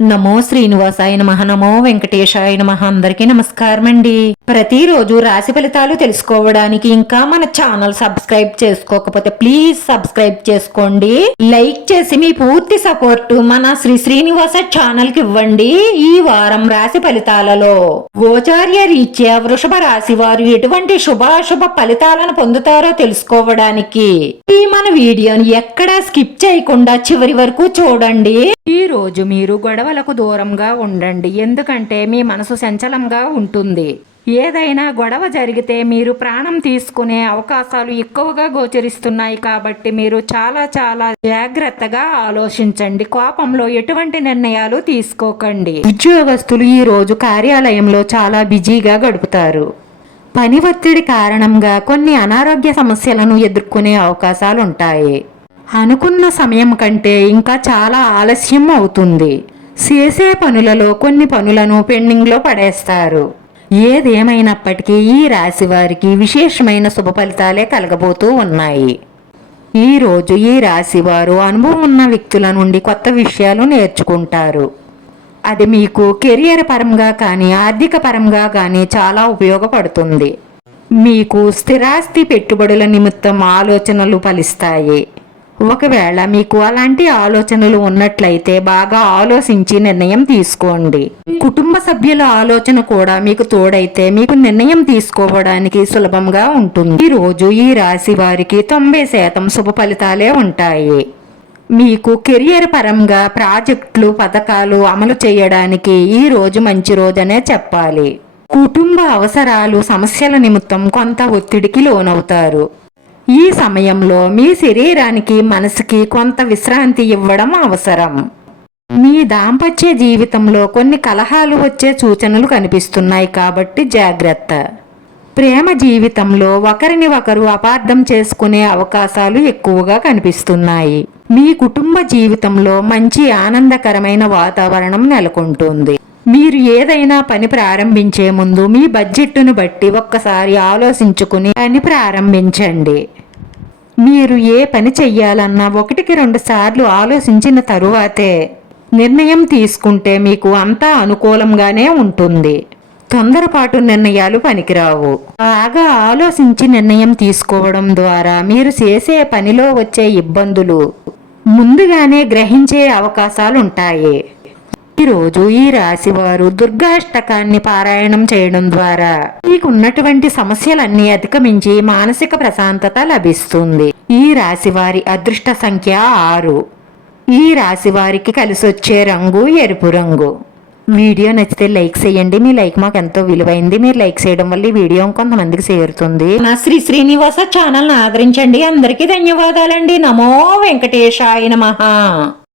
నమో శ్రీనివాసాయ నమః. నమో వెంకటేశాయ నమః. అందరికీ నమస్కారం అండి. ప్రతిరోజు రాశి ఫలితాలు తెలుసుకోవడానికి ఇంకా మన ఛానల్ సబ్స్క్రైబ్ చేసుకోకపోతే ప్లీజ్ సబ్స్క్రైబ్ చేసుకోండి. లైక్ చేసి మీ పూర్తి సపోర్ట్ మన శ్రీనివాస ఛానల్ కి ఇవ్వండి. ఈ వారం రాశి ఫలితాలలో గోచార్య రీత్యా వృషభ రాశి వారు ఎటువంటి శుభాశుభ ఫలితాలను పొందుతారో తెలుసుకోవడానికి ఈ మన వీడియోని ఎక్కడా స్కిప్ చేయకుండా చివరి వరకు చూడండి. ఈ రోజు మీరు గొడవలకు దూరంగా ఉండండి, ఎందుకంటే మీ మనసు చంచలంగా ఉంటుంది. ఏదైనా గొడవ జరిగితే మీరు ప్రాణం తీసుకునే అవకాశాలు ఎక్కువగా గోచరిస్తున్నాయి కాబట్టి మీరు చాలా జాగ్రత్తగా ఆలోచించండి. కోపంలో ఎటువంటి నిర్ణయాలు తీసుకోకండి. ఉద్యోగస్తులు ఈ రోజు కార్యాలయంలో చాలా బిజీగా గడుపుతారు. పని ఒత్తిడి కారణంగా కొన్ని అనారోగ్య సమస్యలను ఎదుర్కొనే అవకాశాలు ఉంటాయి. అనుకున్న సమయం కంటే ఇంకా చాలా ఆలస్యం అవుతుంది. చేసే పనులలో కొన్ని పనులను పెండింగ్లో పడేస్తారు. ఏదేమైనప్పటికీ ఈ రాశి వారికి విశేషమైన శుభ ఫలితాలే కలగబోతూ ఉన్నాయి. ఈరోజు ఈ రాశి వారు అనుభవం ఉన్న వ్యక్తుల నుండి కొత్త విషయాలు నేర్చుకుంటారు. అది మీకు కెరియర్ పరంగా కానీ ఆర్థిక పరంగా కానీ చాలా ఉపయోగపడుతుంది. మీకు స్థిరాస్తి పెట్టుబడుల నిమిత్తం ఆలోచనలు ఫలిస్తాయి. ఒకవేళ మీకు అలాంటి ఆలోచనలు ఉన్నట్లయితే బాగా ఆలోచించి నిర్ణయం తీసుకోండి. కుటుంబ సభ్యుల ఆలోచన కూడా మీకు తోడైతే మీకు నిర్ణయం తీసుకోవడానికి సులభంగా ఉంటుంది. ఈ రోజు ఈ రాశి వారికి 90% శుభ ఫలితాలే ఉంటాయి. మీకు కెరియర్ పరంగా ప్రాజెక్టులు పథకాలు అమలు చేయడానికి ఈ రోజు మంచి రోజనే చెప్పాలి. కుటుంబ అవసరాలు సమస్యల నిమిత్తం కొంత ఒత్తిడికి లోనవుతారు. ఈ సమయంలో మీ శరీరానికి మనసుకి కొంత విశ్రాంతి ఇవ్వడం అవసరం. మీ దాంపత్య జీవితంలో కొన్ని కలహాలు వచ్చే సూచనలు కనిపిస్తున్నాయి కాబట్టి జాగ్రత్త. ప్రేమ జీవితంలో ఒకరిని ఒకరు అపార్థం చేసుకునే అవకాశాలు ఎక్కువగా కనిపిస్తున్నాయి. మీ కుటుంబ జీవితంలో మంచి ఆనందకరమైన వాతావరణం నెలకొంటుంది. మీరు ఏదైనా పని ప్రారంభించే ముందు మీ బడ్జెట్ను బట్టి ఒక్కసారి ఆలోచించుకుని పని ప్రారంభించండి. మీరు ఏ పని చెయ్యాలన్నా 1-2 సార్లు ఆలోచించిన తరువాతే నిర్ణయం తీసుకుంటే మీకు అంతా అనుకూలంగానే ఉంటుంది. తొందరపాటు నిర్ణయాలు పనికిరావు. బాగా ఆలోచించి నిర్ణయం తీసుకోవడం ద్వారా మీరు చేసే పనిలో వచ్చే ఇబ్బందులు ముందుగానే గ్రహించే అవకాశాలుంటాయి. ఈరోజు ఈ రాశి వారు దుర్గాష్టకాన్ని పారాయణం చేయడం ద్వారా మీకున్నటువంటి సమస్యలన్నీ అధిగమించి మానసిక ప్రశాంతత లభిస్తుంది. ఈ రాశి వారి అదృష్ట సంఖ్య 6. ఈ రాశి వారికి కలిసొచ్చే రంగు ఎరుపు రంగు. వీడియో నచ్చితే లైక్ చేయండి. మీ లైక్ మాకు ఎంతో విలువైంది. మీరు లైక్ చేయడం వల్ల ఈ వీడియో కొంతమందికి చేరుతుంది. నా శ్రీనివాస ఛానల్ ఆదరించండి. అందరికీ ధన్యవాదాలండి. నమో వెంకటేశాయ నమః.